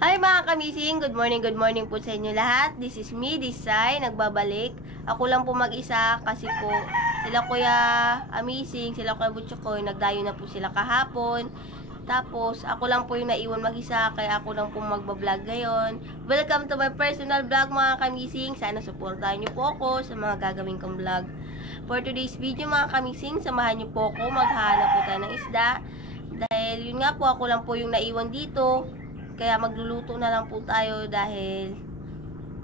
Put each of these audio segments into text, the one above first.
Hi mga kamising! Good morning po sa inyo lahat. This is me, Desai, nagbabalik. Ako lang po mag-isa kasi po sila Kuya Amazing, sila Kuya Butchokoy, nagdayo na po sila kahapon. Tapos, ako lang po yung naiwan mag-isa, kaya ako lang po magbablog ngayon. Welcome to my personal vlog mga kamising. Sana supportahan niyo po ako sa mga gagawin kong vlog. For today's video mga kamising, samahan niyo po ako, maghahanap po tayo ng isda. Dahil yun nga po, ako lang po yung naiwan dito. Kaya magluluto na lang po tayo dahil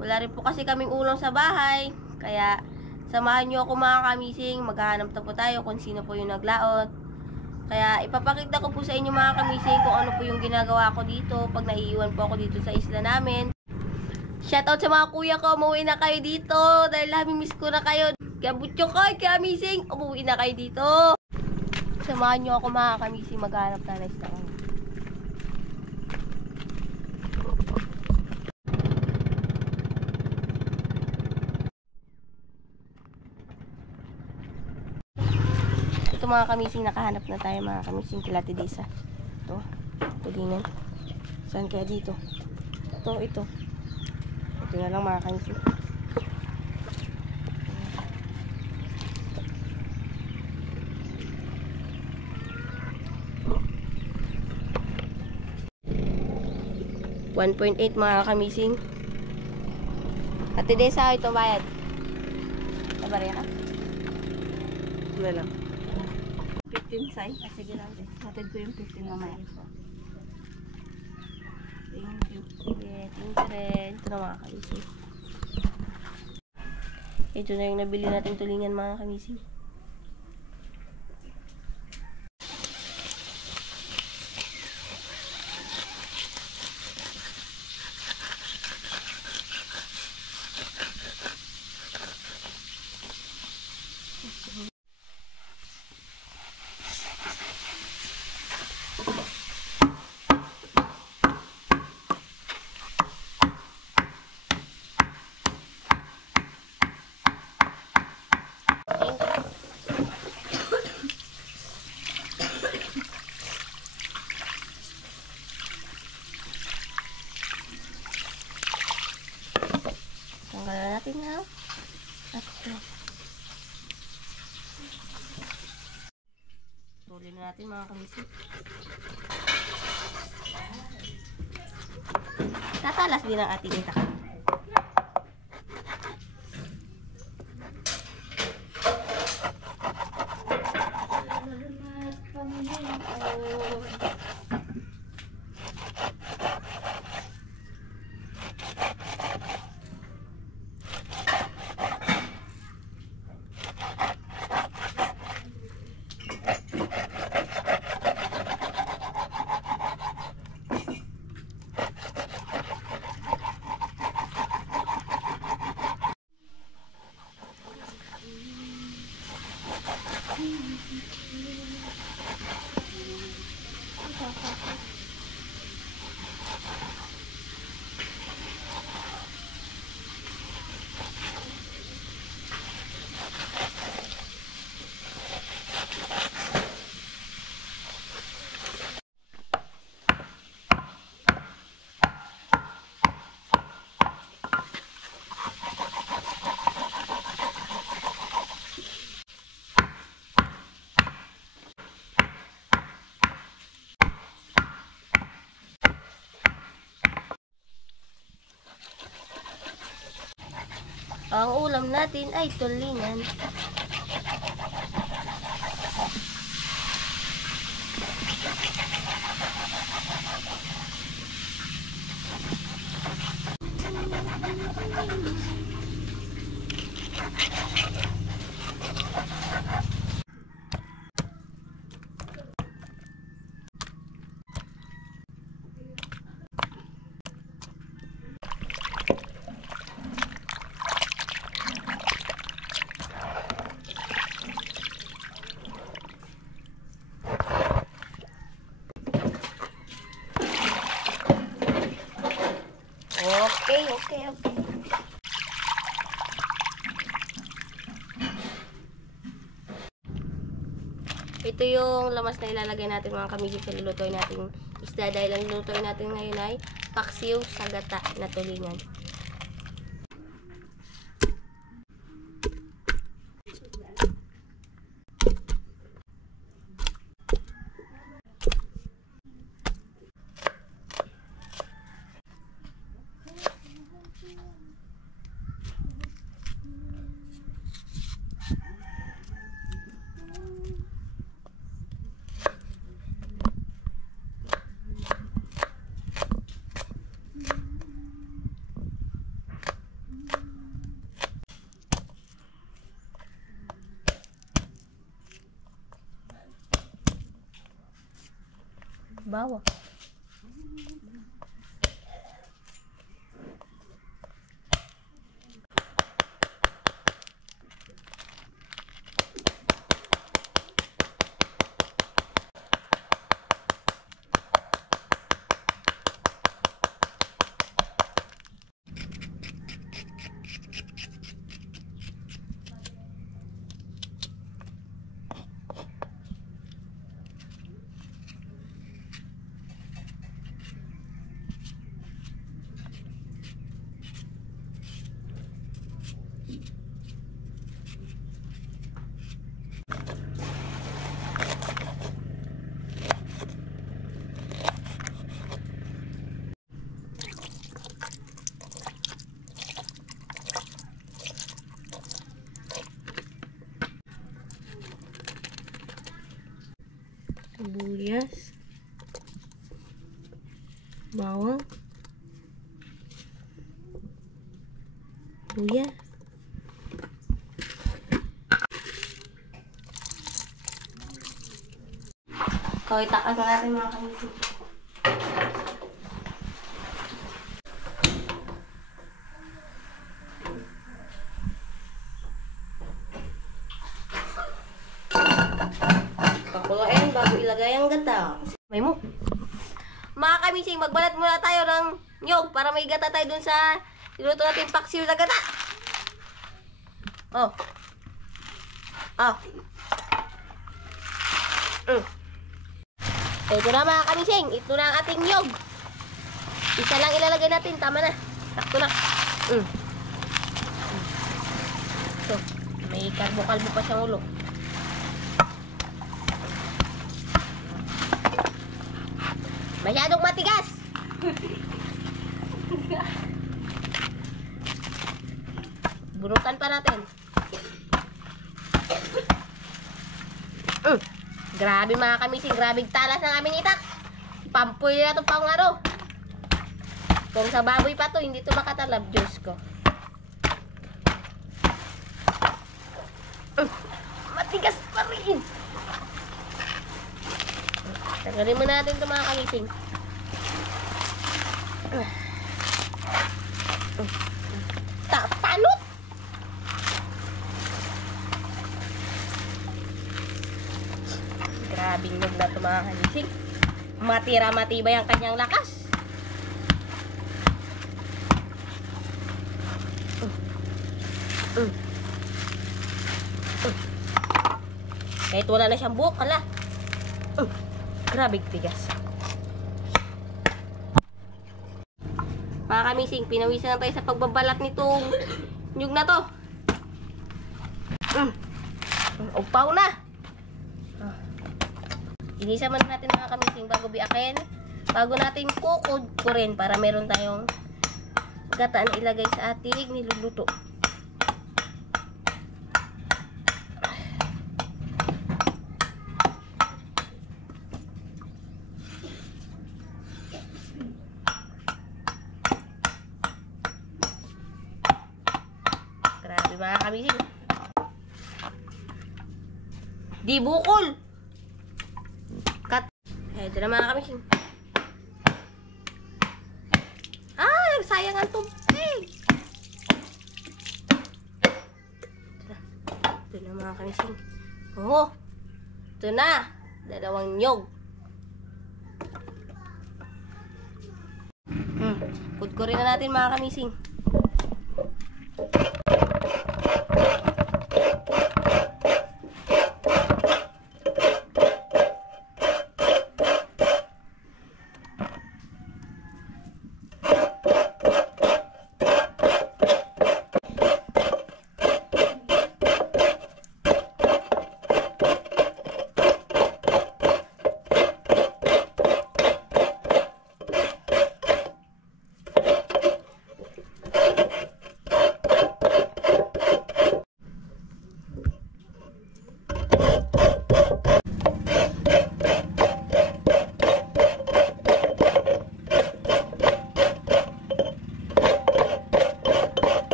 wala rin po kasi kaming ulam sa bahay. Kaya samahan nyo ako mga kamising. Maghahanap na po tayo kung sino po yung naglaot. Kaya ipapakita ko po sa inyo mga kamising kung ano po yung ginagawa ko dito pag naiiwan po ako dito sa isla namin. Shoutout sa mga kuya ko, umuwi na kayo dito dahil miss ko na kayo. Kaya Butchokoy, kaya Amazing, umuwi na kayo dito. Samahan nyo ako mga kamising, maghahanap na ng isda. Ito mga kamising, nakahanap na tayo mga kamising kila Tidisa. Ito, tulingan. Saan kaya dito? Ito. Ito na lang mga kamising. $1.8 mga kamising. At Tidisa, ito bayad. Tabarya ka? Wala lang. 15 size. Sige lang din. Hatid ko yung 15 mamaya. Thank you. Yeah, thank you rin. Ito na mga kamising. Ito na yung nabili natin tulingan mga kamising. Tanggalan natin ha. At tuloy na natin mga kamising. Tatalas din ang ating itak. Ang ulam natin ay tulingan. Okay. Ito yung lamas na ilalagay natin mga kamising sa lulutuin natin isda dahil ang lulutuin natin ngayon ay paksiw sa gata na tulingan. Bawang. Sibuyas, bawang, luya, kaway takas na natin mga kamising. Pakuluin bago ilagay ang gata. May mo. Mga kamising, magbalat muna tayo ng nyog para may gata tayo dun sa niluto natin paksiw na gata. Oh. Oh. Ito na mga kamising. Ito na ang ating nyog. Isa lang ilalagay natin. Tama na. Sakto na. So, may kalbo-kalbo pa siyang ulo. Masyadong matigas. Bunutan pa natin. Grabe mga kamising. Grabe talas ng aming itak. Pampoy na ito pang ano. Kung sa baboy pa to, hindi to makatalab. Diyos ko. Matigas pa rin. Tagalin mo natin ito mga kamising. Panot! Grabing nyog na ito mga kamising. Matira-matibay ang kanyang lakas. Kahit wala na siyang buhok, hala. Grabe tigas. Mga kamising, pinawisan na tayo sa pagbabalat nitong nyug na to. Upaw na. Inisa man natin mga kamising bago biakin. Bago natin kukudkurin para meron tayong gata na ilagay sa ating niluluto. Grabe mga kamising. Di bukol. Cut. Ito na mga kamising. Nagsayang ang tubig. Ito na mga kamising. Oh, ito na. Dalawang nyog. Kudkurin na natin mga kamising.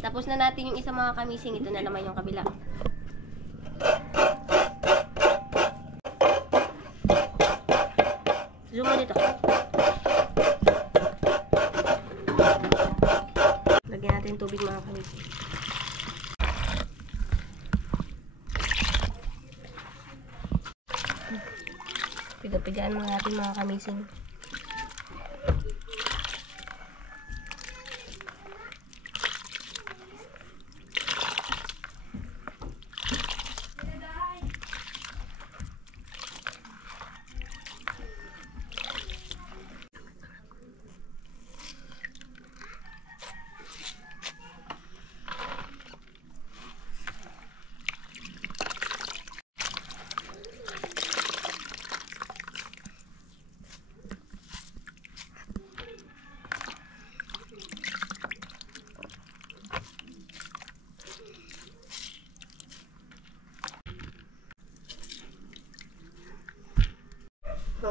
Tapos na natin yung isa mga kamising. Ito na naman yung kabila. Zoom mo dito. Lagyan natin tubig mga kamising. Piga-pigaan mo natin mga kamising.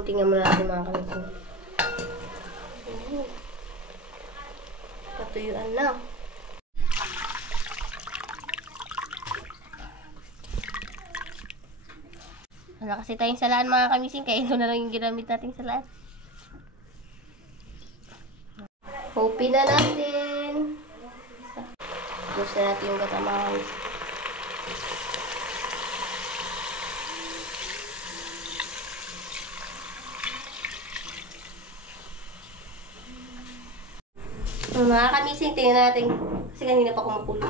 Tingnan mo natin mga kamising. Patuyuan na. Wala kasi tayong salaan mga kamising, kaya ito na lang yung ginamit nating salaan. Open na natin. Close na natin yung gata mga kamising. Mga kamising, tingnan natin. Kasi kanina pa kumukulo.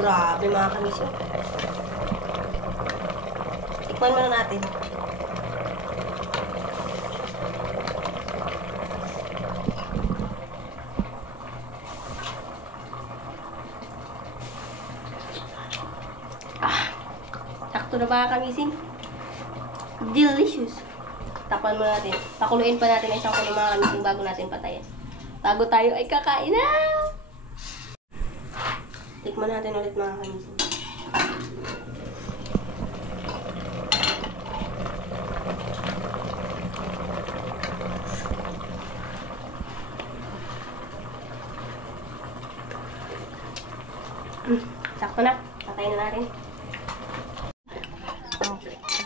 Grabe mga kamising. Tikman muna natin. Sakto na mga kamising. Delicious. Takpan muna natin. Pakuluin pa natin ang isang kulo mga kamising bago natin patayin. Bago tayo ay kakain na! Tikman natin ulit mga kamising. Sakto na. Patayin na natin.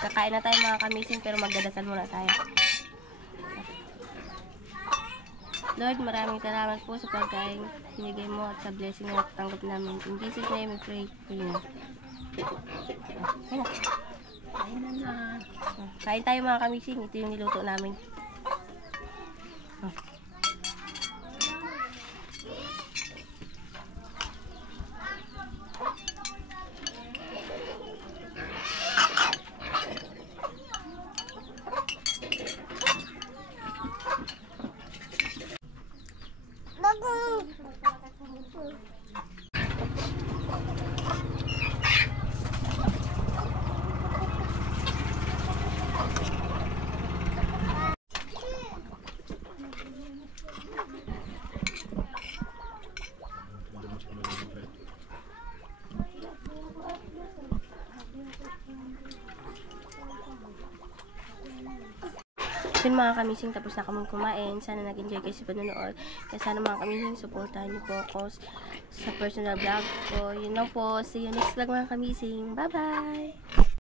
Kakain na tayo mga kamising, pero magdadasal muna tayo. Lord, maraming salamat po sa pagkain binigay mo at sa blessing na natanggap namin. In Jesus' name we pray. Amen. Kain tayo mga kamising. Ito yung niluto namin. Yun mga kamising, tapos na kami kumain. Sana nag-enjoy kayo sa panonood. Kaya sana mga kamising, supportahan niyo po ako sa personal vlog ko. Yun lang po. See you next vlog mga kamising. Bye-bye!